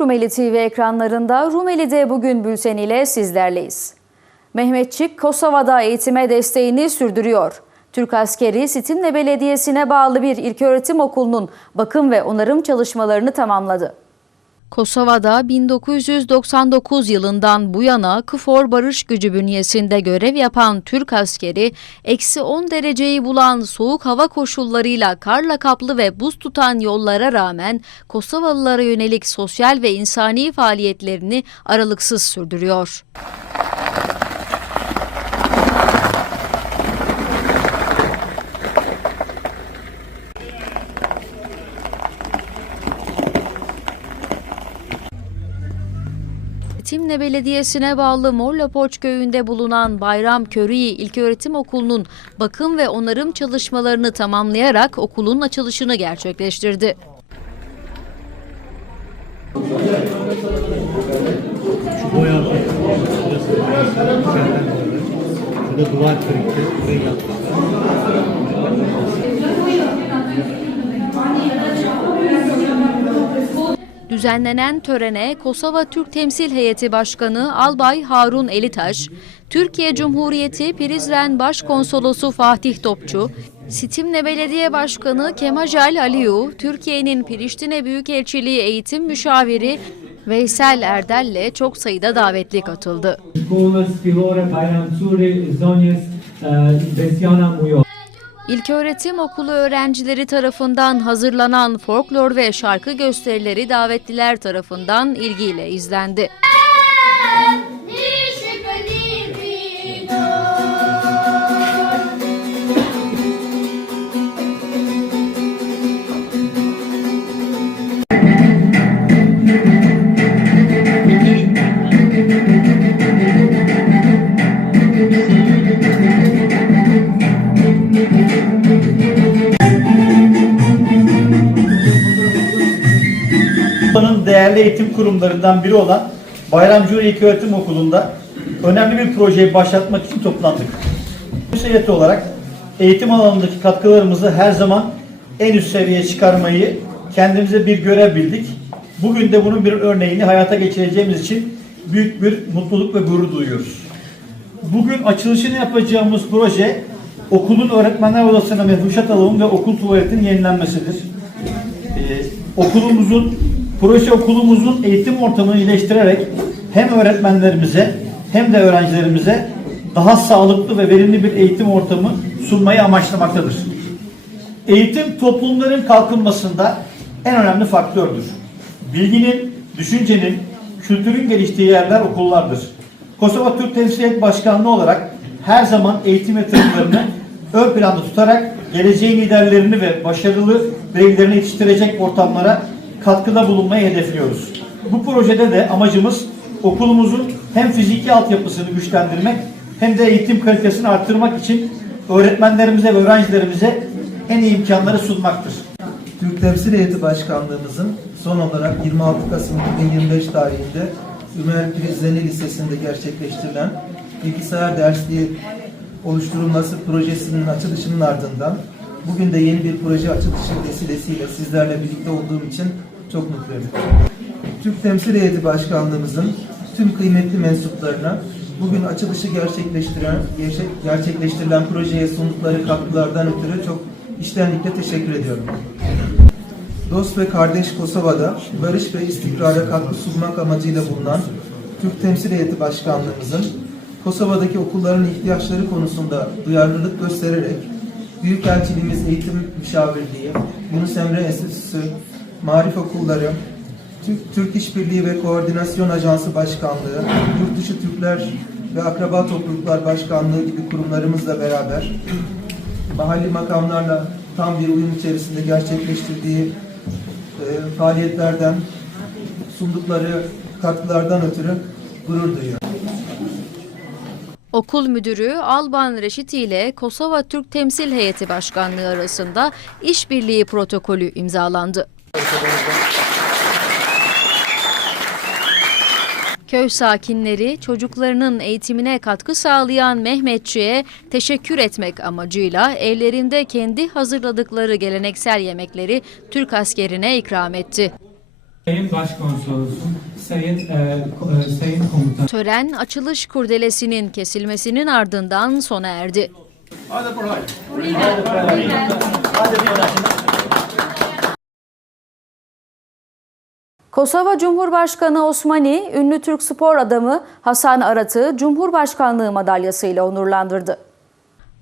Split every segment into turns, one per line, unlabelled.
Rumeli TV ekranlarında Rumeli'de bugün bülteniyle sizlerleyiz. Mehmetçik Kosova'da eğitime desteğini sürdürüyor. Türk askeri Sitimne Belediyesi'ne bağlı bir ilköğretim okulunun bakım ve onarım çalışmalarını tamamladı. Kosova'da 1999 yılından bu yana KFOR Barış Gücü bünyesinde görev yapan Türk askeri, eksi 10 dereceyi bulan soğuk hava koşullarıyla karla kaplı ve buz tutan yollara rağmen Kosovalılara yönelik sosyal ve insani faaliyetlerini aralıksız sürdürüyor. Timne Belediyesi'ne bağlı Morlapoç köyünde bulunan Bayram Köriği İlköğretim Okulu'nun bakım ve onarım çalışmalarını tamamlayarak okulun açılışını gerçekleştirdi.
Şurada duvar kırıktı. Burayı yapmışlar.
Düzenlenen törene Kosova Türk Temsil Heyeti Başkanı Albay Harun Elitaş, Türkiye Cumhuriyeti Prizren Başkonsolosu Fatih Topçu, Sitimne Belediye Başkanı Kemajal Aliyu, Türkiye'nin Priştine Büyükelçiliği Eğitim Müşaviri Veysel Erdal'le çok sayıda davetli katıldı. İlköğretim okulu öğrencileri tarafından hazırlanan folklor ve şarkı gösterileri davetliler tarafından ilgiyle izlendi.
Değerli eğitim kurumlarından biri olan Bayramcıoğlu İlköğretim Okulu'nda önemli bir projeyi başlatmak için toplandık. Bu heyeti olarak eğitim alanındaki katkılarımızı her zaman en üst seviyeye çıkarmayı kendimize bir görev bildik. Bugün de bunun bir örneğini hayata geçireceğimiz için büyük bir mutluluk ve gurur duyuyoruz. Bugün açılışını yapacağımız proje okulun öğretmenler odasına mefruşat alanı ve okul tuvaletinin yenilenmesidir. Ee, okulumuzun, proje okulumuzun eğitim ortamını iyileştirerek hem öğretmenlerimize hem de öğrencilerimize daha sağlıklı ve verimli bir eğitim ortamı sunmayı amaçlamaktadır. Eğitim toplumların kalkınmasında en önemli faktördür. Bilginin, düşüncenin, kültürün geliştiği yerler okullardır. Kosova Türk Temsiliyet Başkanlığı olarak her zaman eğitim yatırımlarını ön planda tutarak geleceğin liderlerini ve başarılı bireylerini yetiştirecek ortamlara katkıda bulunmayı hedefliyoruz. Bu projede de amacımız okulumuzun hem fiziki altyapısını güçlendirmek hem de eğitim kalitesini arttırmak için öğretmenlerimize ve öğrencilerimize en iyi imkanları sunmaktır.
Türk Temsil Heyeti Başkanlığımızın son olarak 26 Kasım 2025 tarihinde Ümer Prizreni Lisesi'nde gerçekleştirilen bilgisayar dersliği oluşturulması projesinin açılışının ardından bugün de yeni bir proje açılışı vesilesiyle sizlerle birlikte olduğum için çok mutluyum. Türk Temsil Heyeti Başkanlığımızın tüm kıymetli mensuplarına bugün açılışı gerçekleştiren, gerçek- gerçekleştirilen projeye sundukları katkılardan ötürü çok içtenlikle teşekkür ediyorum. Dost ve kardeş Kosova'da barış ve istikrara katkı sunmak amacıyla bulunan Türk Temsil Heyeti Başkanlığımızın Kosova'daki okulların ihtiyaçları konusunda duyarlılık göstererek Büyükelçiliğimiz Eğitim Müşavirliği, Yunus Emre Enstitüsü, Marif Okulları, Türk, Türk İşbirliği ve Koordinasyon Ajansı Başkanlığı, Yurtdışı Türkler ve Akraba Topluluklar Başkanlığı gibi kurumlarımızla beraber mahalli makamlarla tam bir uyum içerisinde gerçekleştirdiği e, faaliyetlerden sundukları katkılardan ötürü gurur duyuyor.
Okul müdürü Alban Reşiti ile Kosova Türk Temsil Heyeti Başkanlığı arasında işbirliği protokolü imzalandı. Köy sakinleri çocuklarının eğitimine katkı sağlayan Mehmetçi'ye teşekkür etmek amacıyla evlerinde kendi hazırladıkları geleneksel yemekleri Türk askerine ikram etti.
Sayın Başkonsolosum, Sayın, e, e, Sayın Komutan.
Tören açılış kurdelesinin kesilmesinin ardından sona erdi. Kosova Cumhurbaşkanı Osmani, ünlü Türk spor adamı Hasan Arat'ı Cumhurbaşkanlığı madalyasıyla onurlandırdı.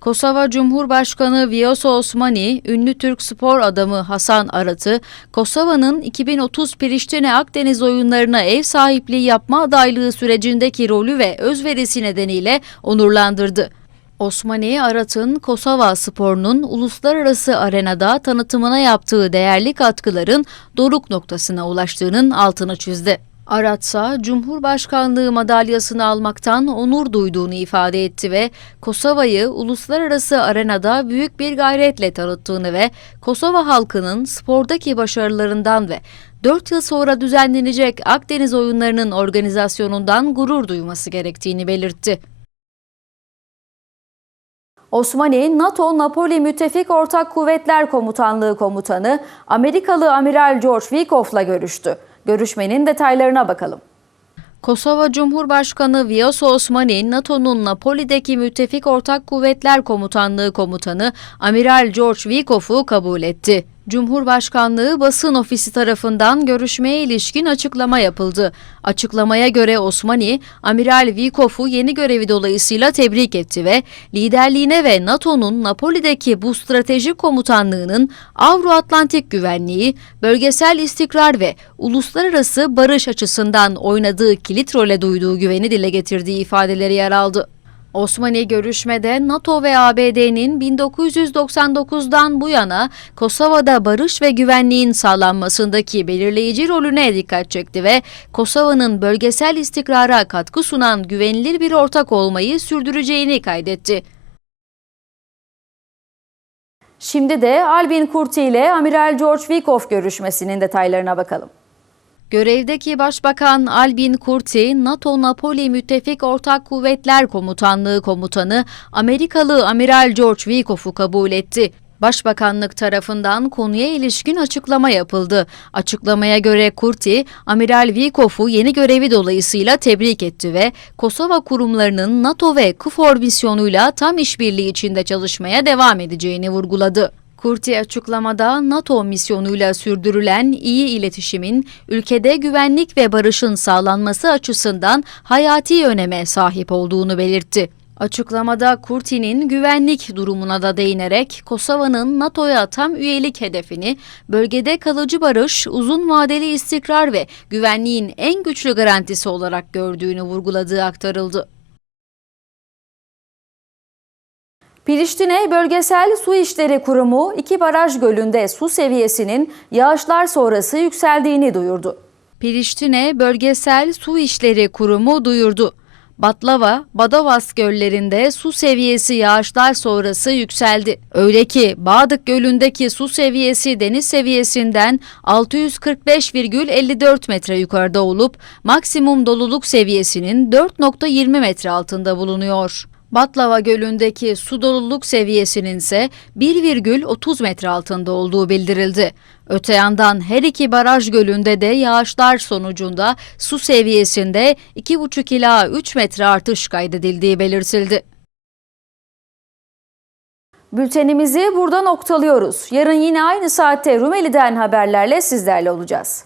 Kosova Cumhurbaşkanı Vjosa Osmani, ünlü Türk spor adamı Hasan Arat'ı, Kosova'nın 2030 Priştine Akdeniz oyunlarına ev sahipliği yapma adaylığı sürecindeki rolü ve özverisi nedeniyle onurlandırdı. Osmani Arat'ın Kosova sporunun uluslararası arenada tanıtımına yaptığı değerli katkıların doruk noktasına ulaştığının altını çizdi. Arat ise Cumhurbaşkanlığı madalyasını almaktan onur duyduğunu ifade etti ve Kosova'yı uluslararası arenada büyük bir gayretle tanıttığını ve Kosova halkının spordaki başarılarından ve 4 yıl sonra düzenlenecek Akdeniz oyunlarının organizasyonundan gurur duyması gerektiğini belirtti. Osmani, NATO Napoli Müttefik Ortak Kuvvetler Komutanlığı Komutanı Amerikalı Amiral George Wikoff'la görüştü. Görüşmenin detaylarına bakalım. Kosova Cumhurbaşkanı Vjosa Osmani, NATO'nun Napoli'deki Müttefik Ortak Kuvvetler Komutanlığı Komutanı Amiral George Wikoff'u kabul etti. Cumhurbaşkanlığı basın ofisi tarafından görüşmeye ilişkin açıklama yapıldı. Açıklamaya göre Osmani, Amiral Wikoff'u yeni görevi dolayısıyla tebrik etti ve liderliğine ve NATO'nun Napoli'deki bu stratejik komutanlığının Avro-Atlantik güvenliği, bölgesel istikrar ve uluslararası barış açısından oynadığı kilit role duyduğu güveni dile getirdiği ifadeleri yer aldı. Osmani görüşmede NATO ve ABD'nin 1999'dan bu yana Kosova'da barış ve güvenliğin sağlanmasındaki belirleyici rolüne dikkat çekti ve Kosova'nın bölgesel istikrara katkı sunan güvenilir bir ortak olmayı sürdüreceğini kaydetti. Şimdi de Albin Kurti ile Amiral George Wikoff görüşmesinin detaylarına bakalım. Görevdeki Başbakan Albin Kurti, NATO Napoli Müttefik Ortak Kuvvetler Komutanlığı Komutanı Amerikalı Amiral George Wikoff'u kabul etti. Başbakanlık tarafından konuya ilişkin açıklama yapıldı. Açıklamaya göre Kurti, Amiral Wikoff'u yeni görevi dolayısıyla tebrik etti ve Kosova kurumlarının NATO ve KFOR misyonuyla tam işbirliği içinde çalışmaya devam edeceğini vurguladı. Kurti açıklamada NATO misyonuyla sürdürülen iyi iletişimin ülkede güvenlik ve barışın sağlanması açısından hayati öneme sahip olduğunu belirtti. Açıklamada Kurti'nin güvenlik durumuna da değinerek Kosova'nın NATO'ya tam üyelik hedefini bölgede kalıcı barış, uzun vadeli istikrar ve güvenliğin en güçlü garantisi olarak gördüğünü vurguladığı aktarıldı. Priştine Bölgesel Su İşleri Kurumu iki baraj gölünde su seviyesinin yağışlar sonrası yükseldiğini duyurdu. Priştine Bölgesel Su İşleri Kurumu duyurdu. Batlava, Badavas göllerinde su seviyesi yağışlar sonrası yükseldi. Öyle ki Bağdık Gölü'ndeki su seviyesi deniz seviyesinden 645,54 metre yukarıda olup maksimum doluluk seviyesinin 4.20 metre altında bulunuyor. Batlava Gölü'ndeki su doluluk seviyesinin ise 1,30 metre altında olduğu bildirildi. Öte yandan her iki baraj gölünde de yağışlar sonucunda su seviyesinde 2,5 ila 3 metre artış kaydedildiği belirtildi. Bültenimizi burada noktalıyoruz. Yarın yine aynı saatte Rumeli'den haberlerle sizlerle olacağız.